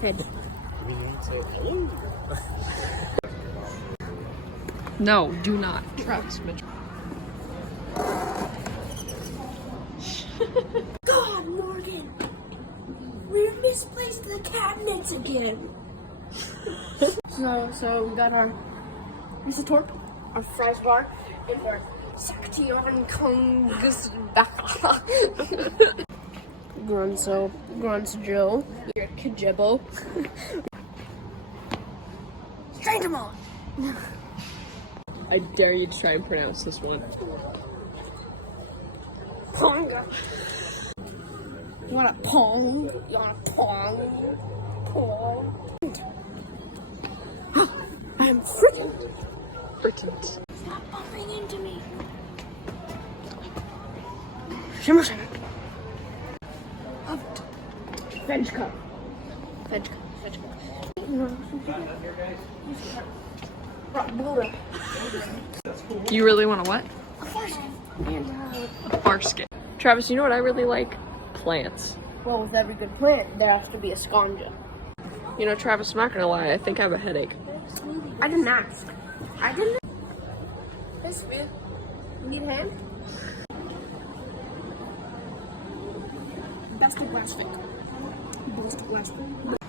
Head. No, do not. Trust me. God, Morgan! We misplaced the cabinets again. So we got our Mr. Torp, our fries bar, and our Saction Kongus Grunts Joe, your Kajebo. Strange them all! I dare you to try and pronounce this one. Ponga. You want a pong? You want a pong? Pong. I'm frightened. Stop bumping into me. Shimmer, shimmer. Veg cup. Veg cup. You really want a what? A farce. And, A farsket. Travis, you know what I really like? Plants. well, with every good plant, there has to be a scanja. You know, Travis, I'm not gonna lie, I think I have a headache. I didn't ask. I didn't. Hey, Sophia. You need a hand? Best of last week.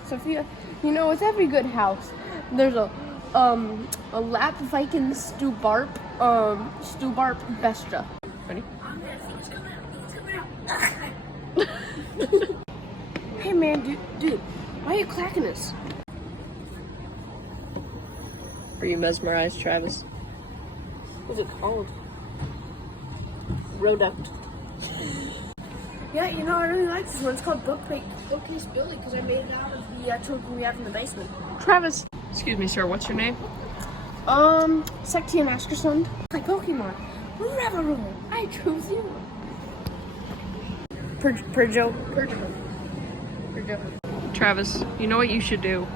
Sophia, you know, with every good house, there's a lap Viking Stubarp Bestra. Ready? Hey man, dude, why are you clacking us? Are you mesmerized, Travis? What's it called? Rodent. Yeah, you know, I really like this one. It's called Bookcase Billy because I made it out of the children we have in the basement. Travis! Excuse me, sir, what's your name? Section Askersund. Like Pokemon. Reveral. I choose you. Perjo. Travis, you know what you should do?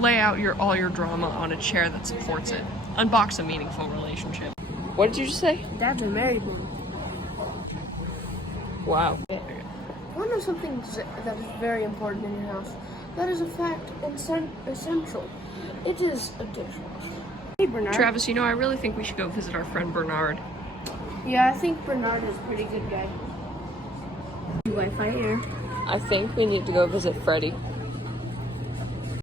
Lay out all your drama on a chair that supports it. Unbox a meaningful relationship. What did you just say? Dad's a married one. Wow. I want to know something that is very important in your house. That is a fact and essential. It is a dishwasher. Hey, Bernard. Travis, you know, I really think we should go visit our friend Bernard. Yeah, I think Bernard is a pretty good guy. Wi-Fi here. I think we need to go visit Freddie.